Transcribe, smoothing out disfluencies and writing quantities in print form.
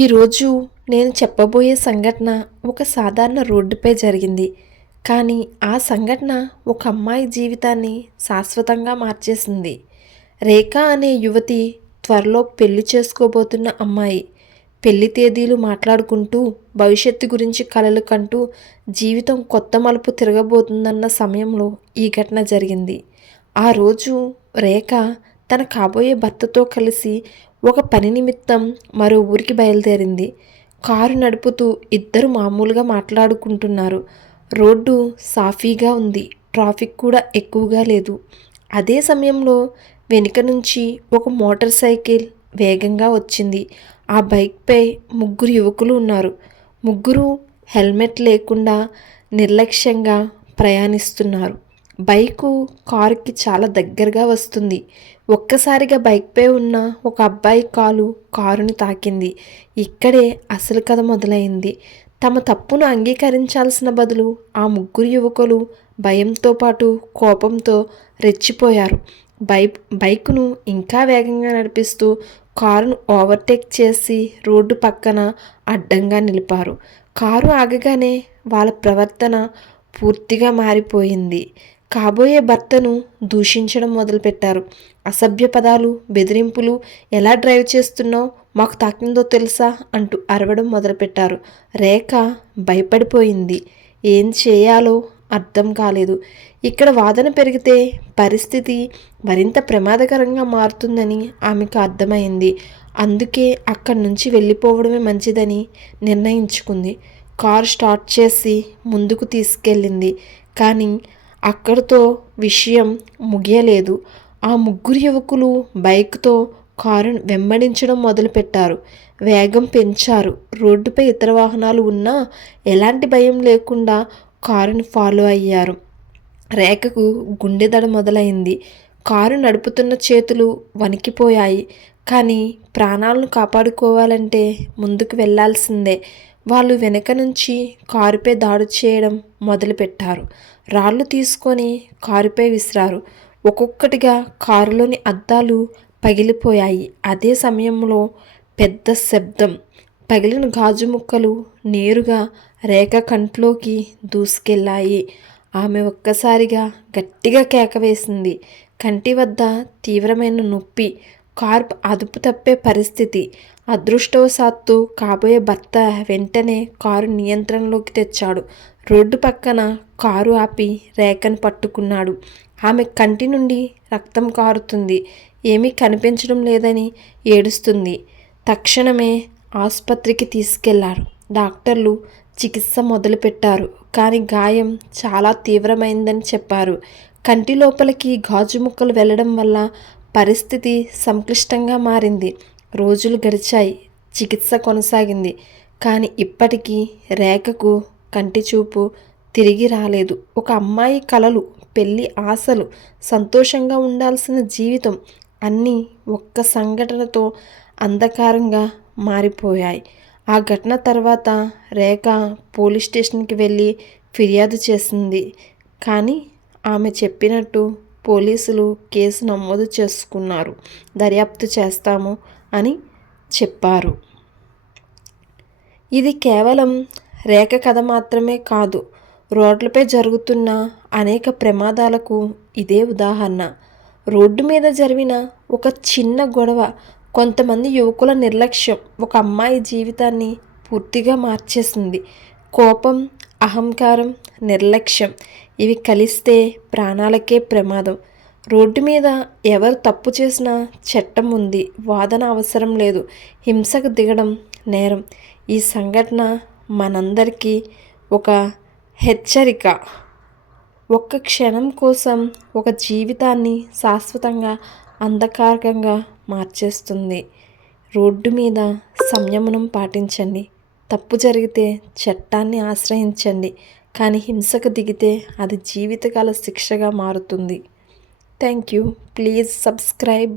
ఈరోజు నేను చెప్పబోయే సంఘటన ఒక సాధారణ రోడ్డుపై జరిగింది. కానీ ఆ సంఘటన ఒక అమ్మాయి జీవితాన్ని శాశ్వతంగా మార్చేసింది. రేఖ అనే యువతి త్వరలో పెళ్లి చేసుకోబోతున్న అమ్మాయి. పెళ్లి తేదీలు మాట్లాడుకుంటూ భవిష్యత్తు గురించి కలలు కంటూ జీవితం కొత్త మలుపు తిరగబోతుందన్న సమయంలో ఈ ఘటన జరిగింది. ఆ రోజు రేఖ తన కాబోయే భర్తతో కలిసి ఒక పని నిమిత్తం మరో ఊరికి బయలుదేరింది. కారు నడుపుతూ ఇద్దరు మామూలుగా మాట్లాడుకుంటున్నారు. రోడ్డు సాఫీగా ఉంది. ట్రాఫిక్ కూడా ఎక్కువగా లేదు. అదే సమయంలో వెనుక నుంచి ఒక మోటార్ సైకిల్ వేగంగా వచ్చింది. ఆ బైక్పై ముగ్గురు యువకులు ఉన్నారు. ముగ్గురు హెల్మెట్ లేకుండా నిర్లక్ష్యంగా ప్రయాణిస్తున్నారు. బైకు కారుకి చాలా దగ్గరగా వస్తుంది. ఒక్కసారిగా బైక్పై ఉన్న ఒక అబ్బాయి కాలు కారుని తాకింది. ఇక్కడే అసలు కథ మొదలైంది. తమ తప్పును అంగీకరించాల్సిన బదులు ఆ ముగ్గురు యువకులు భయంతో పాటు కోపంతో రెచ్చిపోయారు. బైకును ఇంకా వేగంగా నడిపిస్తూ కారును ఓవర్టేక్ చేసి రోడ్డు పక్కన అడ్డంగా నిలిపారు. కారు ఆగగానే వాళ్ళ ప్రవర్తన పూర్తిగా మారిపోయింది. కాబోయే భర్తను దూషించడం మొదలుపెట్టారు. అసభ్య పదాలు, బెదిరింపులు, ఎలా డ్రైవ్ చేస్తున్నావు, మాకు తాకిందో తెలుసా అంటూ అరవడం మొదలుపెట్టారు. రేఖ భయపడిపోయింది. ఏం చేయాలో అర్థం కాలేదు. ఇక్కడ వాదన పెరిగితే పరిస్థితి మరింత ప్రమాదకరంగా మారుతుందని ఆమెకు అర్థమైంది. అందుకే అక్కడి నుంచి వెళ్ళిపోవడమే మంచిదని నిర్ణయించుకుంది. కారు స్టార్ట్ చేసి ముందుకు తీసుకెళ్ళింది. కానీ అక్కడితో విషయం ముగియలేదు. ఆ ముగ్గురు యువకులు బైక్తో కారును వెంబడించడం మొదలుపెట్టారు. వేగం పెంచారు. రోడ్డుపై ఇతర వాహనాలు ఉన్నా ఎలాంటి భయం లేకుండా కారుని ఫాలో అయ్యారు. రేఖకు గుండెదడ మొదలైంది. కారు నడుపుతున్న చేతులు వణికిపోయాయి. కానీ ప్రాణాలను కాపాడుకోవాలంటే ముందుకు వెళ్లాల్సిందే. వాళ్ళు వెనక నుంచి కారుపై దాడి చేయడం మొదలుపెట్టారు. రాళ్ళు తీసుకొని కారుపై విసిరారు. ఒక్కొక్కటిగా కారులోని అద్దాలు పగిలిపోయాయి. అదే సమయంలో పెద్ద శబ్దం. పగిలిన గాజు ముక్కలు నేరుగా రేఖ కంట్లోకి దూసుకెళ్ళాయి. ఆమె ఒక్కసారిగా గట్టిగా కేక వేసింది. కంటి వద్ద తీవ్రమైన నొప్పి. కారు అదుపు తప్పే పరిస్థితి. అదృష్టవశాత్తు కాబోయే భర్త వెంటనే కారు నియంత్రణలోకి తెచ్చాడు. రోడ్డు పక్కన కారు ఆపి రేఖను పట్టుకున్నాడు. ఆమె కంటి నుండి రక్తం కారుతుంది. ఏమీ కనిపించడం లేదని ఏడుస్తుంది. తక్షణమే ఆసుపత్రికి తీసుకెళ్లారు. డాక్టర్లు చికిత్స మొదలుపెట్టారు. కానీ గాయం చాలా తీవ్రమైందని చెప్పారు. కంటి లోపలికి గాజు ముక్కలు వెళ్ళడం వల్ల పరిస్థితి సంక్లిష్టంగా మారింది. రోజులు గడిచాయి. చికిత్స కొనసాగింది. కానీ ఇప్పటికీ రేఖకు కంటి చూపు తిరిగి రాలేదు. ఒక అమ్మాయి కలలు, పెళ్లి ఆశలు, సంతోషంగా ఉండాల్సిన జీవితం అన్నీ ఒక్క సంఘటనతో అంధకారంగా మారిపోయాయి. ఆ ఘటన తర్వాత రేఖ పోలీస్ స్టేషన్కి వెళ్ళి ఫిర్యాదు చేసింది. కానీ ఆమె చెప్పినట్టు పోలీసులు కేసు నమోదు చేసుకున్నారు. దర్యాప్తు చేస్తాము అని చెప్పారు. ఇది కేవలం రేఖ కథ మాత్రమే కాదు. రోడ్లపై జరుగుతున్న అనేక ప్రమాదాలకు ఇదే ఉదాహరణ. రోడ్డు మీద జరిగిన ఒక చిన్న గొడవ, కొంతమంది యువకుల నిర్లక్ష్యం ఒక అమ్మాయి జీవితాన్ని పూర్తిగా మార్చేసింది. కోపం, అహంకారం, నిర్లక్ష్యం ఇవి కలిస్తే ప్రాణాలకే ప్రమాదం. రోడ్డు మీద ఎవరు తప్పు చేసినా చట్టం ఉంది. వాదన అవసరం లేదు. హింసకు దిగడం నేరం. ఈ సంఘటన మనందరికీ ఒక హెచ్చరిక. ఒక్క క్షణం కోసం ఒక జీవితాన్ని శాశ్వతంగా అంధకారంగా మార్చేస్తుంది. రోడ్డు మీద సంయమనం పాటించండి. తప్పు జరిగితే చట్టాన్ని ఆశ్రయించండి. కానీ హింసకు దిగితే అది జీవితకాల శిక్షగా మారుతుంది. Thank you. Please subscribe.